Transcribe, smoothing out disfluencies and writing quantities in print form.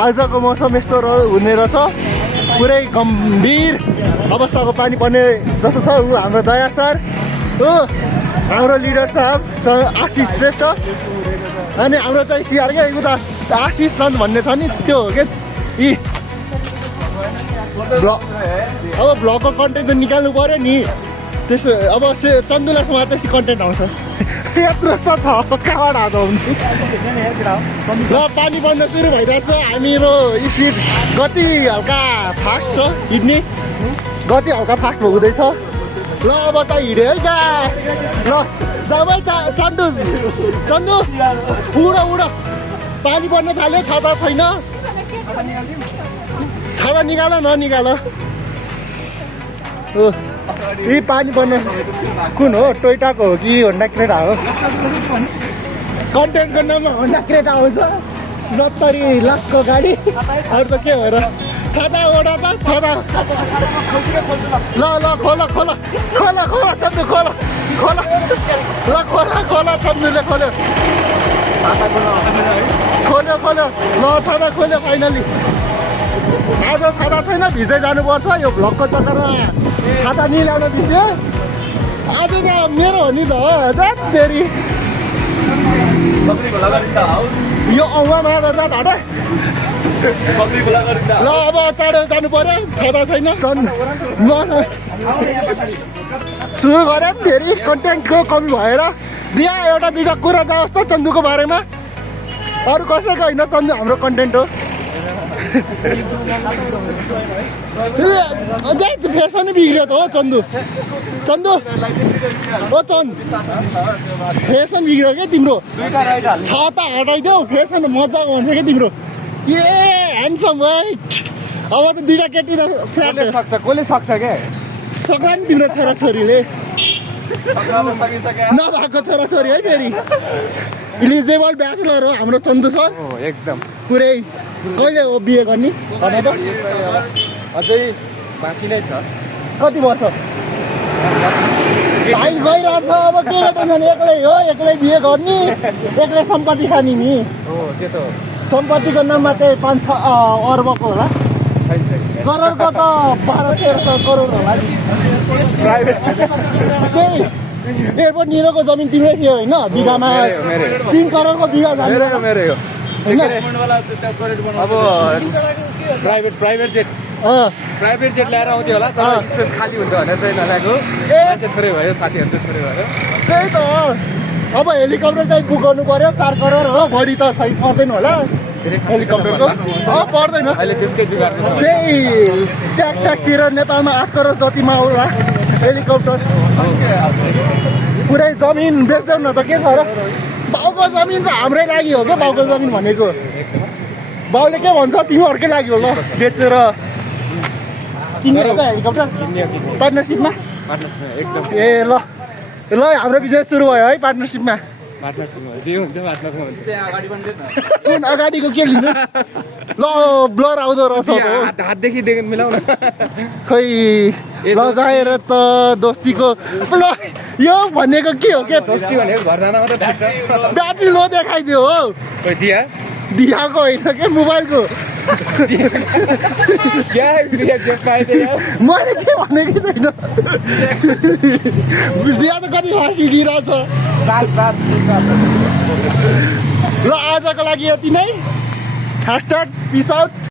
आजको मौसम यस्तो हुने रहेछ, पुरै गम्भीर अवस्थाको पानी पर्ने जस्तो छ। ऊ हाम्रो दया सर हो, हाम्रो लिडर साहब आशिष श्रेष्ठ, अनि हाम्रो चाहिँ सिआर क्या उता आशिष चन्द भन्ने छ नि, त्यो हो क्या यी अब भ्लगको कन्टेन्ट त निकाल्नु पऱ्यो नि। त्यसो अब चन्दुलाई मात्रै कन्टेन्ट आउँछ, यत्रो त छ कहाँबाट आउँछ हुन्छ। ल पानी पर्न सुरु भइरहेछ, हाम्रो स्पिड गति हल्का फास्ट छ, हिँड्ने गति हल्का फास्ट हुँदैछ। ल अब चाहिँ हिँड्यो है क्या, ल जाऊ है चन्दु चन्दु उड उड, पानी पर्न थाल्यो, छाता छैन, छाता निकाल ननिकाल। यी पानी पर्न कुन हो, टोयोटाको हो कि होन्डा क्रेटा हो? कन्टेन्टको नाममा होन्डा क्रेटा आउँछ, 70 लाखको गाडी, अरू त के हो र। छाता ओडा त छाता, ल ल खोला खोला खोला खोला चन्दु खोला खोला, ल खोला खोला चन्दुले खोल्यो खोल्यो खोल्यो, ल छाता खोल्यो फाइनली। आज छाता छैन, भिज्दै जानुपर्छ यो भ्लगको चक्करमा, छाता निलाउन बिर्स्यो। आज त मेरो हो नि त धेरै यो औँमा गर्दा धाडा। ल अब चाँडो जानु पर्यो, छाता छैन। सुरु गऱ्यौँ फेरि कन्टेन्टको कमी भएर, दिया एउटा दुइटा कुरा जाओस् त चन्दुको बारेमा, अरू कसैको होइन, चन्दु हाम्रो कन्टेन्ट हो। फेसनै बिग्रियो त हो चन्दु, चन्दु हो चन्द, फेसन बिग्रियो क्या तिम्रो, छाता हटाइदेऊ, फेसन मजाको हुन्छ क्या तिम्रो। ए ह्यान्डसम वाइट, अब त दुइटा केटी त सक्छ, कसले सक्छ क्या, सक्ला नि तिम्रो छोराछोरीले, नभएको छोराछोरी है फेरि। इलिजिबल ब्याचलर हो हाम्रो चन्दु सर, एकदम पुरै। कहिले हो बिहे गर्ने भने त? अझै बाँकी नै छ। कति वर्ष? भाइ गइरहेछ, अब के टेन्सन, एक्लै हो, एक्लै बिहे गर्ने, एक्लै सम्पत्ति खाने नि। सम्पत्तिको नाममा त्यही 5-6 अर्बको होला, करोडको त 12-13 करोड होला नि। त्यही एयरपोर्ट निरको जमिन तिम्रै थियो होइन, बिघामा 3 करोडको बिघा जाने होइन। अब प्राइभेट जेट ल्याएर आउँथ्यो होला, तर स्पेस खाली हुन्छ भनेर चाहिँ नल्याएको, मान्छे थोरै भयो, साथीहरू चाहिँ थोरै भयो। त्यही त हो, अब हेलिकप्टर चाहिँ बुक गर्नु पर्यो, 4 करोड हो, बढी त छैन, पर्दैन होला हेलिकप्टरको, पर्दैन अहिले त्यसकै जुगाड छ। त्यही ट्याक्सतिर नेपालमा 8 करोड जतिमा होला हेलिकप्टर। पुरै जमिन बेच्दैौ न त, के छ र, बाउको जमिन चाहिँ हाम्रै लागि हो क्या, बाउको जमिन भनेको। बाउले के भन्छ, तिमीहरूकै लागि हो, ल बेचेर किन्ने त हेलिकप्टर पार्टनरसिपमा। एकदम ए ल ल हाम्रो बिजनेस सुरु भयो है पार्टनरसिपमा। जे हुन्छ कुन अगाडिको के लिनु, ल ब्लर आउँदो रहेछ हातदेखि मिलाउन, खै लजाएर त दोस्तीको ल यो भनेको के हो, के दोस्ती भनेको घर जान मात्रै थाहा छ। ब्याट्री लो देखाइदियो हो, दियाको होइन के मोबाइलको। मैले के भनेकै छैन, दिया त कति फास्ट हिँडिरहेछ। ल आजको लागि यति नै, #पिस आउट।